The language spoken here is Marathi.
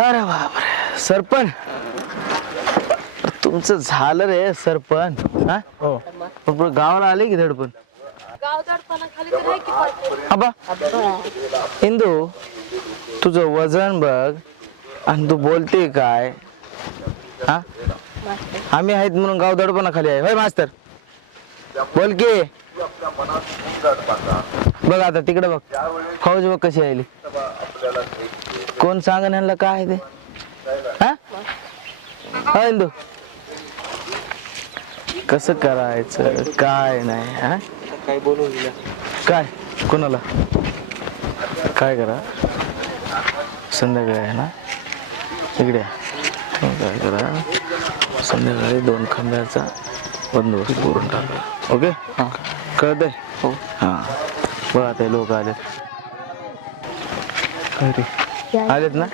अरे बापरे सरपंच, तुमचं झालं रे सरपंच. हा हो. पण गावाला आले की धडपण. अबा इंदू, तुझं वजन बघ आणि तू बोलते काय. हा आम्ही आहेत म्हणून गाव दडपणा खाली आहे होय मास्तर. बोल की. बघ आता तिकडे बघ, फौज बघ कशी आली. कोण सांग यांना काय आहे ते. हा इंदू, कसं करायचं काय नाही. हा काय बोलू काय कोणाला काय करा, संध्याकाळी आहे ना इकडे या. काय करा, संध्याकाळी 2 खांब्याचा बंदोबस्त करून टाका. ओके कळतंय. हो. हां बघा ते लोक आलेत. आलेत ना.